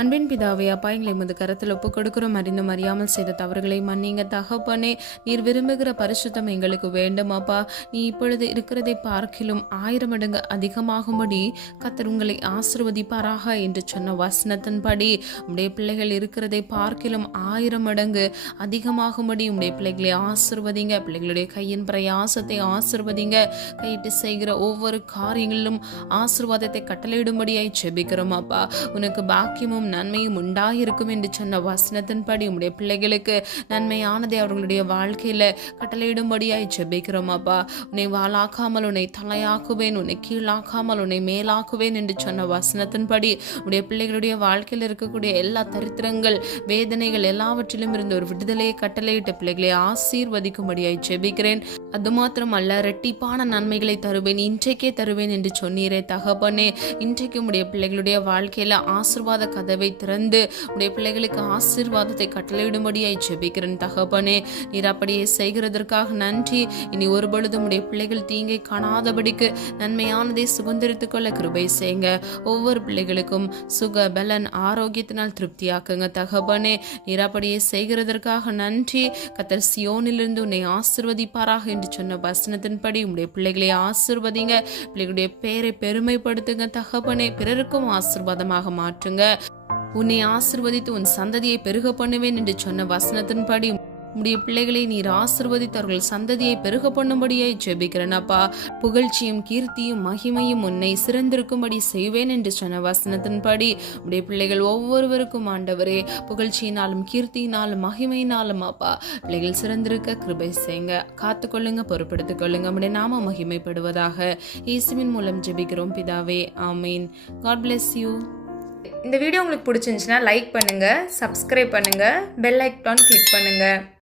அன்பின் பிதாவே, அப்பா, எங்களை உமது கரத்தில் ஒப்புக் கொடுக்கிறோம். அறிந்தும் அறியாமல் செய்த தவறுகளை மன்னிங்க தகப்பனே. நீர் விரும்புகிற பரிசுத்தம் எங்களுக்கு வேண்டும் அப்பா. நீ இப்பொழுது இருக்கிறதை பார்க்கிலும் 1000 மடங்கு அதிகமாகும்படி கர்த்தர் உங்களை ஆசீர்வதிப்பாராக என்று சொன்ன வசனத்தின்படி உடைய பிள்ளைகள் இருக்கிறதை பார்க்கிலும் 1000 மடங்கு அதிகமாகும்படி உடைய பிள்ளைகளை ஆசீர்வதிங்க. பிள்ளைகளுடைய கையின் பிரயாசத்தை ஆசீர்வதிங்க. கையிட்டு செய்கிற ஒவ்வொரு காரியங்களிலும் ஆசீர்வாதத்தை கட்டளையிடும்படியாய் ஜெபிக்கிறோம் அப்பா. உனக்கு பாக்கியமும் நன்மையும் உண்டாயிருக்கும் என்று சொன்ன வசனத்தின்படி உம்முடைய பிள்ளைகளுக்கு நன்மையானதை அவர்களுடைய வாழ்க்கையில கட்டளையிடும்படியாய் ஜெபிக்கிறோம் அப்பா. உன்னை வாளாக்காமல் உன்னை தலையாக்குவேன், உன்னை கீழாக்காமல் உன்னை மேலாக்குவேன் என்று சொன்ன வசனத்தின்படி உடைய பிள்ளைகளுடைய வாழ்க்கையில் இருக்கக்கூடிய எல்லா தரித்திரங்கள், வேதனைகள் எல்லாவற்றிலும் இருந்து ஒரு விடுதலையை கட்டளையிட்ட பிள்ளைகளை ஆசீர்வதிக்கும்படியாய் ஜெபிக்கிறேன். அது மாத்திரம் அல்ல, இரட்டிப்பான நன்மைகளை தருவேன், இன்றைக்கே தருவேன் என்று சொன்னீரே தகப்பனே. இன்றைக்கு உடைய பிள்ளைகளுடைய வாழ்க்கையில ஆசீர்வாத கதவை திறந்து உடைய பிள்ளைகளுக்கு ஆசீர்வாதத்தை கட்டளையிடும்படியாய் ஜெபிக்கிறேன் தகப்பனே. நீர் அப்படியே செய்கிறதற்காக நன்றி. இனி ஒரு பொழுதும் உடைய பிள்ளைகள் தீங்கை காணாதபடிக்கு நன்மையானதை சுதந்திரித்துக் கொள்ள கிருபை செய்யுங்க. ஒவ்வொரு பிள்ளைகளுக்கும் சுக பலன் ஆரோக்கியத்தினால் திருப்தியாக்குங்க தகப்பனே. நீர் அப்படியே செய்கிறதற்காக நன்றி. கர்த்தர் சியோனிலிருந்து உன்னை ஆசீர்வதிப்பாராக என்று சொன்ன வசனத்தின்படி உடைய பிள்ளைகளை ஆசீர்வதிங்க. பிள்ளைகளுடைய பேரை பெருமைப்படுத்துங்க தகப்பனே. பிறருக்கும் ஆசீர்வாதமாக மாற்றுங்க. உன்னை ஆசீர்வதித்து உன் சந்ததியை பெருக பண்ணுவேன் என்று சொன்ன வசனத்தின்படி உடைய பிள்ளைகளை நீர் ஆசீர்வதித்தவர்கள் சந்ததியை பெருக பண்ணும்படியாய் ஜெபிக்கிறேன் அப்பா. புகழ்ச்சியும் கீர்த்தியும் மகிமையும் உன்னை சிறந்திருக்கும்படி செய்வேன் என்று சொன்ன வசனத்தின்படி உடைய பிள்ளைகள் ஒவ்வொருவருக்கும் ஆண்டவரே புகழ்ச்சியினாலும் கீர்த்தியினாலும் மகிமையினாலும் அப்பா பிள்ளைகள் சிறந்திருக்க கிருபை செய்யுங்க. காத்துக்கொள்ளுங்க, பொறுப்படுத்திக் கொள்ளுங்க. உடைய நாம மகிமைப்படுவதாக. இயேசுவின் மூலம் ஜெபிக்கிறோம் பிதாவே, ஆமீன். God bless you. இந்த வீடியோ உங்களுக்கு பிடிச்சிருந்துச்சுன்னா லைக் பண்ணுங்கள், சப்ஸ்கிரைப் பண்ணுங்கள், பெல் ஐக்கான் கிளிக் பண்ணுங்கள்.